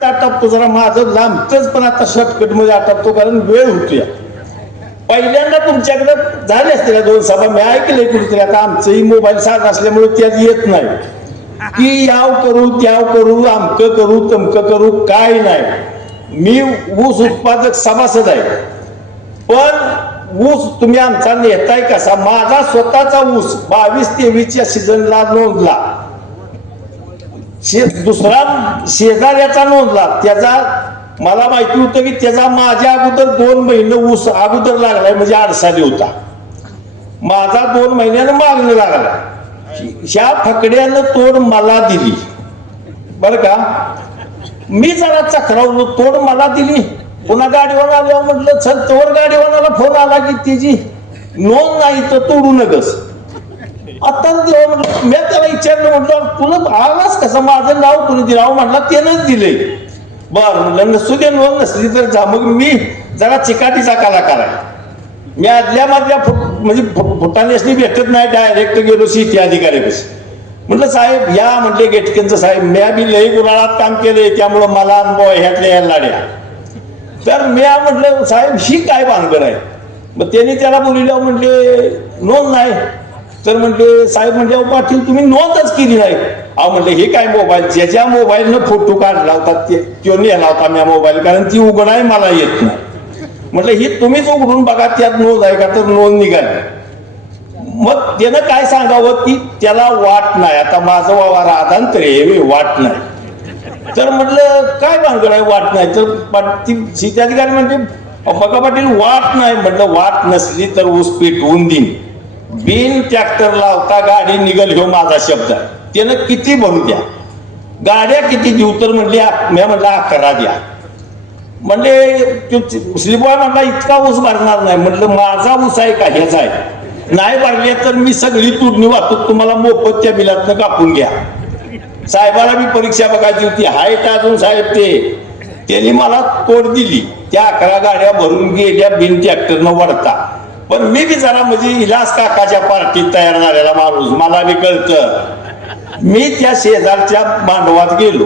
आटपतो जरा माझं लांबतच पण आता शॉर्टकटमध्ये आटपतो कारण वेळ होतोया पहिल्यांदा तुमच्याकडे झाले असतील दोन सभा. मी ऐकले कुठेतरी आता आमचंही मोबाईल साथ असल्यामुळे त्यात येत नाही. की याव करू त्याव करू आमक करू तमक करू काय नाही. मी ऊस उत्पादक सभासद आहे. पण ऊस तुम्ही आमचा नेताय कसा? माझा स्वतःचा ऊस बावीस तेवीसच्या सीझनला नोंदला. शे दुसरा शेजाऱ्याचा नोंदला. त्याचा मला माहिती होतं की त्याचा माझ्या अगोदर दोन महिने ऊस अगोदर लागलाय म्हणजे आडसाली होता. माझा दोन महिन्यानं मागणं लागला. ह्या फकड्यानं तोड मला दिली. बर का? मी जरा चक्रावलो तोड मला दिली. पुन्हा गाडीवर आल्यावर म्हटलं चल तोवर गाडीवानाला फोन आला की तिची नोंद नाही तर तोडू नकस आता म्हटलं मी त्याला विचारलं म्हटलं तुला आलाच कसं माझं नाव कुणी दिलं? अहो म्हटलं त्यानंच दिले बर म्हटलं नसू दे नोंद नसली तर जा. मग मी जरा चिकाटीचा कलाकार आहे. मी आदल्या मधल्या फुट म्हणजे फु- भेटत नाही डायरेक्ट गेलो शेती कशी म्हटलं साहेब या म्हटले गेटकेंचं साहेब म्या बी लई गुराळात काम केले त्यामुळं मला अनुभव ह्यातल्या या लाड्या. तर म्या म्हटलं साहेब ही काय भानगड आहे? मग त्यांनी त्याला बोलिल्या म्हटले नोंद नाही. तर म्हटले साहेब म्हणजे अहो पाटील तुम्ही नोंदच केली नाही. अहो म्हटले हे काय मोबाईल? ज्याच्या मोबाईलनं फोटो काढला होता ते तो नेला होता मी मोबाईल कारण ती उघडाय मला येत नाही. म्हटलं ही तुम्हीच उघडून बघा त्यात नोंद आहे का? तर नोंद निघाली. मग त्यानं काय सांगावं की त्याला वाट नाही. आता माझं वावा राधांतरे वाट नाही. तर म्हटलं काय भानगड आहे वाट नाही? तर ती शेताधिकारी म्हणजे बघा पाटील वाट नाही. म्हटलं वाट नसली तर ऊस पेटवून देईन. बिन ट्रॅक्टर लावता गाडी निघल ह्यो माझा शब्द. त्यानं किती भरू द्या. गाड्या किती देऊ तर म्हणली मी म्हटलं अकरा द्या. म्हणले श्रीबॉय म्हटला इतका ऊस भरणार नाही. म्हटलं माझा ऊस आहे का? ह्याचा आहे. नाही भरले तर मी सगळी तुडणी वाहतूक तुम्हाला मोफत त्या बिलातनं कापून घ्या. साहेबाला मी परीक्षा बघायची होती. हाय का अजून साहेब ते? त्यांनी मला तोड दिली. त्या अकरा गाड्या भरून गेल्या बिन ट्रॅक्टरनं वडता पण मी बी जरा म्हणजे इलास काकाच्या पार्टीत तयार झालेला माणूस मला बी कळतं. मी त्या शेजारच्या मांडवात गेलो.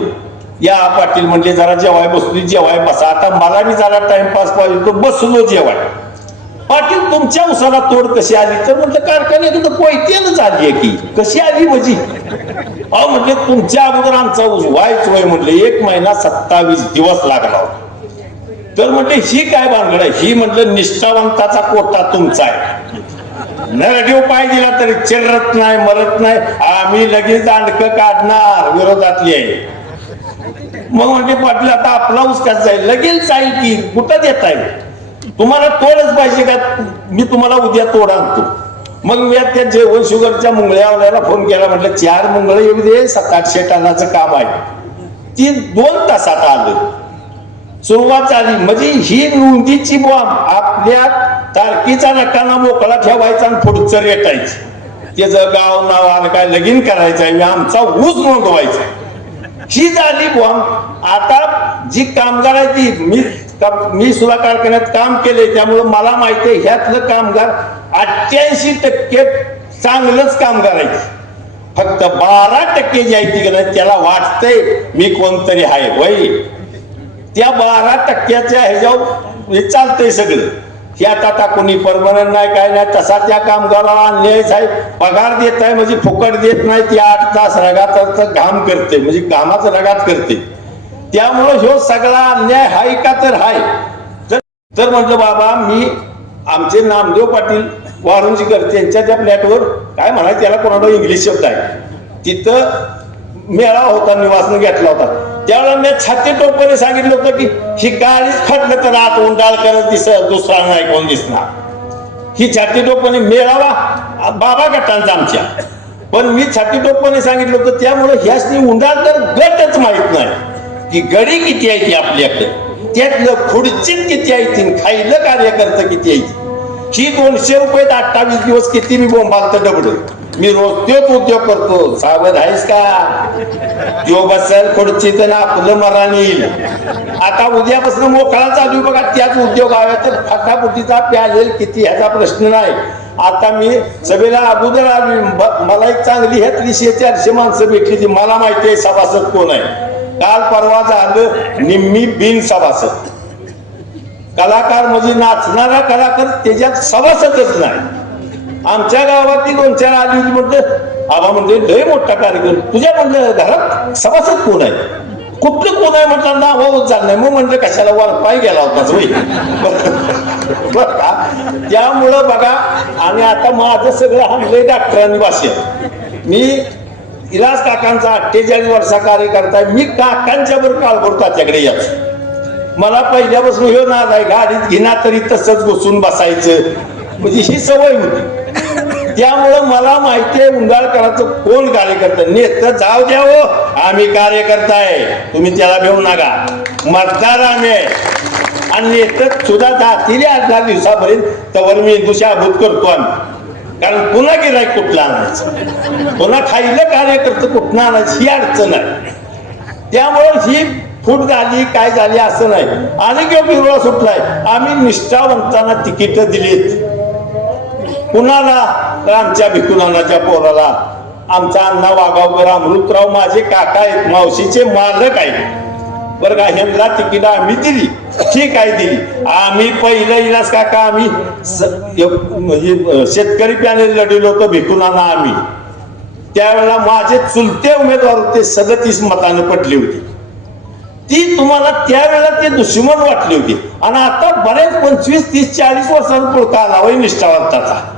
या पाटील म्हणजे जरा जेवाय बसली जेवाय बसा. आता मला बी जरा टाइमपास पाहिजे तो बसलो जेवाय. पाटील तुमच्या उसाला तोड कशी आली? तर म्हटलं कारखान्याकडे कोयत्यानंच आली आहे की. कशी आली म्हणजे? अहो म्हटले तुमच्या अगोदर आमचा ऊस व्हायच वय म्हटलं. एक महिना सत्तावीस दिवस लागला होता. तर म्हटलं ही काय भानगड आहे? ही म्हटलं निष्ठावंताचा कोटा तुमचा आहे. नरदेव पाय दिला तरी चिरत नाही मरत नाही. आम्ही लगेच दांडक काढणार विरोधातली आहे मग म्हणजे पाटील आता आपला ऊस जाईल. लगेच जाईल की कुठं देत आहे? तुम्हाला तोडच पाहिजे का? मी तुम्हाला उद्या तोड आणतो. मग मी त्या जेवण शुगरच्या मुंगळ्यावाल्याला फोन केला. म्हटलं चार मुंगळे येऊ दे सात आठशे टनाचं काम आहे. ती दोन तासात आलं. सुरुवात झाली म्हणजे ही नोंदीची बॉम्ब आपल्या तारखेचा नकाना मोकळा ठेवायचा आणि पुढचं रेटायचं. त्याचं गाव नाव आणि काय लगीन करायचं आहे आमचा ऊस नोंदवायचा आहे. ही झाली बॉम्ब आता जी कामगार आहे ती मी मी सुद्धा कारखान्यात काम केले त्यामुळे मला माहिती आहे ह्यातलं कामगार अठ्ठ्याऐंशी टक्के चांगलंच कामगार आहे. फक्त बारा टक्के जे आहे ती त्याला वाटतंय मी कोणतरी आहे वय त्या बारा टक्क्याच्या ह्याच्यावर चालतंय सगळं. हे आता आता कोणी परमनंट नाही काय नाही तसा त्या कामगाराला अन्याय आहे पगार देत आहे म्हणजे फुकट देत नाही ती आठ तास रगात घाम करते म्हणजे घामाचं रगात करते. त्यामुळं ह्यो सगळा अन्याय हाय का तर हाय. तर म्हटलं बाबा मी आमचे नामदेव पाटील वारुंजीकर त्यांच्या त्या फ्लॅटवर काय म्हणायचं त्याला कोणाला इंग्लिश शब्द आहे? तिथं मेळा होता निवासन घेतला होता. त्यावेळेला मी छाती टोपणे सांगितलं होतं की ही गाडीच फाटलं तर आत उंडाळ करत दिस दुसरा नाही कोण दिसणार? ही छाती टोपणे मेळावा बाबा गटांचा आमच्या. पण मी छाती टोपणे सांगितलं होतं त्यामुळे ह्यासनी उंडाळ तर गटच माहीत नाही. की गडी किती आहे ती आपल्याकडे? त्यातलं खुडचीत किती आहे ती? खायलं कार्यकर्ता किती आहे ती? ही दोनशे रुपये अठ्ठावीस दिवस किती मी बोंबालत डबड मी रोज तोच उद्योग करतो सावध आहेस का? जो बसल खुर्चीत आणि आपलं मरण येईल. आता उद्यापासून मोकळा चालू बघा त्याच उद्योग हवा तर फटाफुटीचा प्यालेल किती ह्याचा प्रश्न नाही. आता मी सभेला अगोदर आली. ब- मला एक चांगली ह्यातली शे चारशे माणसं भेटली ती. मला माहिती आहे सभासद कोण आहे. काल परवा झालं निम्मी बिन सभासद. कलाकार म्हणजे नाचणारा कलाकार त्याच्यात सभासदच नाही. आमच्या गावात दोन चार आली होती म्हणतं आबा म्हणते लय मोठा कार्यक्रम. तुझ्या म्हणलं घरात सभासद कोण आहे? कुठलं कोण आहे? म्हटलं ना हो चाललंय नाही. मग म्हणलं कशाला वर पाय गेला होताच होई त्यामुळं बघा आणि आता माझं सगळं हाणलंय डॉक्टरांनी भाषेत मी इलाज काकांचा अठ्ठेचाळीस वर्षा कार्यकर्ता करताय मी काकांच्या बरोबर काळभोर त्याच्याकडे याच मला पहिल्यापासून हे नाद आहे गाडीत घेणार तरी तसंच बसून बसायचं. म्हणजे ही सवय होती. त्यामुळं मला माहिती आहे उंडाळकरांचं कोण कार्यकर्ता? नेत जाऊ द्या हो आम्ही कार्यकर्ता आहे. तुम्ही त्याला भेऊ नका. मतदार आम्ही आहे. आणि नेतच सुद्धा जातील आठ दहा दिवसापर्यंत त्यावर मी दुशाभूत करतो आम्ही. कारण पुन्हा गिराय कुठला आणायचं? पुन्हा खायला कार्यकर्ता कुठला आणायचं? ही अडचण आहे. त्यामुळं ही फूट झाली काय झाली असं नाही. आणि किंवा बिरोळा सुटलाय आम्ही निष्ठावंतांना तिकीट दिलीत. कुणाला? तर आमच्या भिकुनानाच्या पोराला आमचा अण्णा वागावकर अमृतराव माझे काका आहेत मावशीचे मालक आहेत. बरं का ह्यांना तिकीट आम्ही दिली. ठीक आहे दिली. आम्ही पहिलं इलाज काका आम्ही स- म्हणजे शेतकरी पॅनेल लढलो होतो भिकुनाना आम्ही. त्यावेळेला माझे चुलते उमेदवार होते सदतीस मतानं पटली होती. ती तुम्हाला त्यावेळेला ते दुश्मन वाटली होती. आणि आता बरेच पंचवीस तीस चाळीस वर्षांचा पुळका आला निष्ठावंताचा.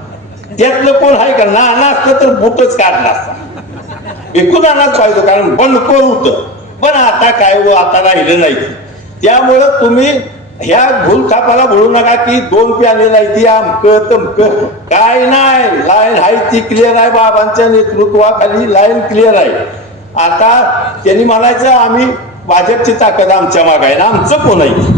त्यातलं कोण आहे का? नाना असलं तर बुटच काढला असता. विकून आणाच पाहिजे कारण बंडखोर होतं? पण आता काय व आता राहिलं नाही. त्यामुळं तुम्ही ह्या भूलथापाला बोलू नका की दोन प्याले नाही ती आमक तमक. काय नाही लाईन हाय ती क्लिअर आहे बाबांच्या नेतृत्वाखाली लाईन क्लिअर आहे. आता त्यांनी म्हणायचं आम्ही भाजपची ताकद आमच्या माग आहे ना आमचं कोण आहे?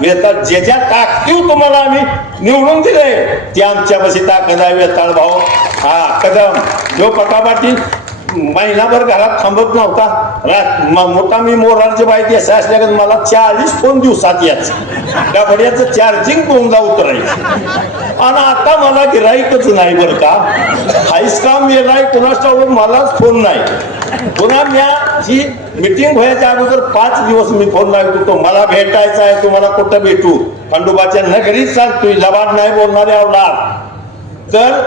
वेताळ ज्याच्या ताकदीव तुम्हाला आम्ही निवडून दिले ते आमच्यापाशी ताकद आहे वेताळ भाऊ. हा कदम. जो पटा पाटील महिनाभर घरात थांबत नव्हता. मोठा मी मोरारची बाई असा असल्या मला चाळीस फोन दिवसात यायचं. त्या चार्जिंग दोनदा उतरायचं. आणि आता मला गिराईकच नाही बरं का. हाईस काम येणार कुणाष्टावर मलाच फोन नाही. पुन्हा म्या ही मिटिंग व्हायच्या अगोदर पाच दिवस मी फोन लावत होतो. मला भेटायचा आहे तुम्हाला कुठं भेटू? खंडोबाच्या नगरीत सांगतोय जबाब नाही बोलणारे आवडणार तर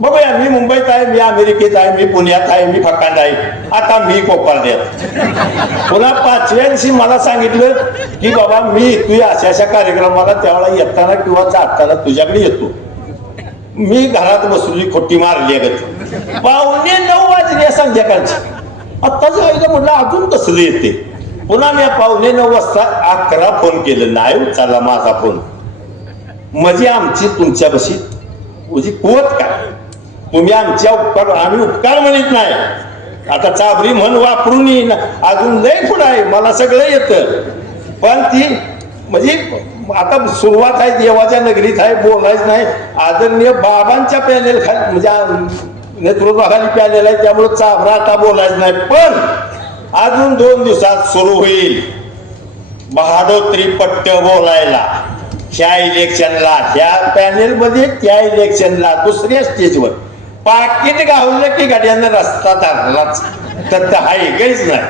बघूया मी मुंबईत आहे मी अमेरिकेत आहे मी पुण्यात आहे मी फकांड आहे. आता मी कोपारद्यात पुन्हा पाचव्या दिवशी मला सांगितलं की बाबा मी तू अशा अशा कार्यक्रमाला त्यावेळेला येताना किंवा जाताना तुझ्याकडे येतो. मी घरात बसली खोटी मारली अगत पावणे नऊ वाजले संध्याकाळची. आत्ताच जायला म्हटलं अजून कसलं येते? पुन्हा मी पावणे नऊ वाजता अकरा फोन केलं नाही उचलला माझा फोन. म्हणजे आमची तुमच्यापाशी म्हणजे कुवत काय तुम्ही आमच्या उपकार आम्ही उपकार म्हणत नाही. आता चाबरी म्हण वापरून येईन अजून लय पुढं आहे. मला सगळं येतं. पण ती म्हणजे आता सुरुवात आहे. देवाच्या नगरीत आहे. बोलायचं नाही. आदरणीय बाबांच्या पॅनेल खाली म्हणजे नेतृत्वाखाली पॅनेल आहे. त्यामुळे चाबरा आता बोलायचं नाही. पण अजून दोन दिवसात सुरू होईल. बहाडोत्री पट्ट बोलायला. ह्या इलेक्शनला ह्या पॅनेलमध्ये त्या इलेक्शनला दुसऱ्या स्टेजवर पाकिट गावलं की गाड्यांना रस्ता धरलाच. तर ते हाय काहीच नाही.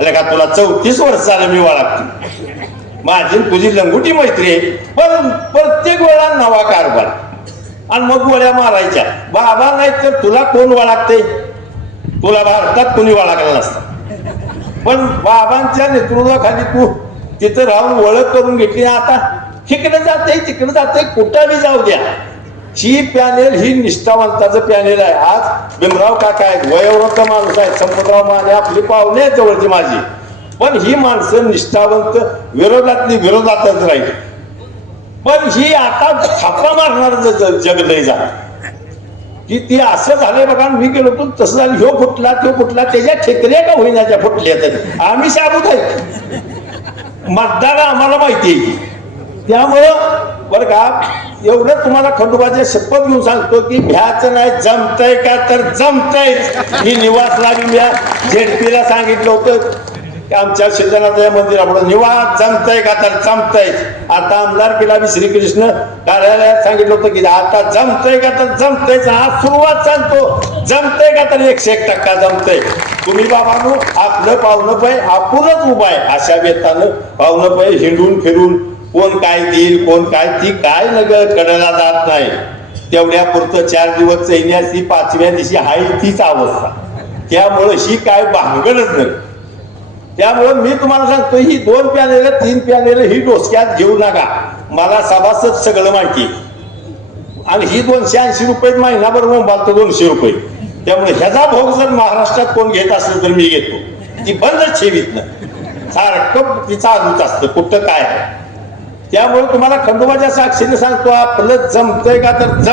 अरे का तुला चौतीस वर्ष झालं मी वाळगतो माझी तुझी लंगुटी मैत्री आहे. पण प्रत्येक वेळा नवा कारभार. आणि मग गोळ्या मारायच्या. बाबा नाही तर तुला कोण वळागते तुला भारतात कोणी वाळगला नसता. पण बाबांच्या नेतृत्वाखाली तू तिथं राहून ओळख करून घेतली. आता तिकडे जाते तिकडे जाते कुठं बी जाऊ द्या. ही पॅनेल ही निष्ठावंताचं पॅनेल आहे. आज भीमराव काका आहेत वयोवृद्ध माणूस आहेत संपतराव माने आपली पाहुणे आहेत जवळची माझी. पण ही माणसं निष्ठावंत विरोधातली विरोधातच राहील. पण ही आता थापा मारणार जग नाही झालं. की ती असं झालंय बघा मी गेलो होतो तसं झालं. ह्यो फुटला तो फुटला त्याच्या ठेकऱ्या का होईना त्या फुटल्या तरी? आम्ही साबूत आहे मतदार आम्हाला माहिती आहे. त्यामुळं बरं का? एवढं तुम्हाला खंडोबाचे शपथ घेऊन सांगतो की भ्याचं नाही जमतंय का तर जमतंय. ही निवास लागली मी झेडपीला सांगितलं होतं आमच्या सिद्धनाथ मंदिरापुढे निवास जमतंय का तर जमतंय. आता आमदार केला मी श्रीकृष्ण कार्यालयात सांगितलं होतं की आता जमतंय का तर जमतंय हा सुरुवात सांगतो जमतंय का तर एकशे एक टक्का जमतंय. तुम्ही बाबांनो आपलं पाहुणं पै आपणच उभा आहे अशा वेतानं पाहुणं पै हिंडून फिरून. कोण काय देईल कोण काय ती काय नग कडला जात नाही. तेवढ्या पुरतं चार दिवस चैन्याची पाचव्या दिवशी आहे तीच अवस्था. त्यामुळं ही काय भांगडच नाही. त्यामुळं मी तुम्हाला सांगतो ही दोन प्यालेलं तीन प्यालेलं ही डोसक्यात घेऊ नका. मला सभासद सगळं माहिती. आणि ही दोनशे ऐंशी रुपये महिनाभर मोबाईल दोनशे रुपये. त्यामुळे ह्याचा भोग जर महाराष्ट्रात कोण घेत असेल तर मी घेतो. ती बंदच ठेवीत ना सारखं ती चालूच असतं कुठं काय आहे. त्यामुळे तुम्हाला खंडोबाच्या साक्षीने सांगतो आपलं जमतंय का तर जम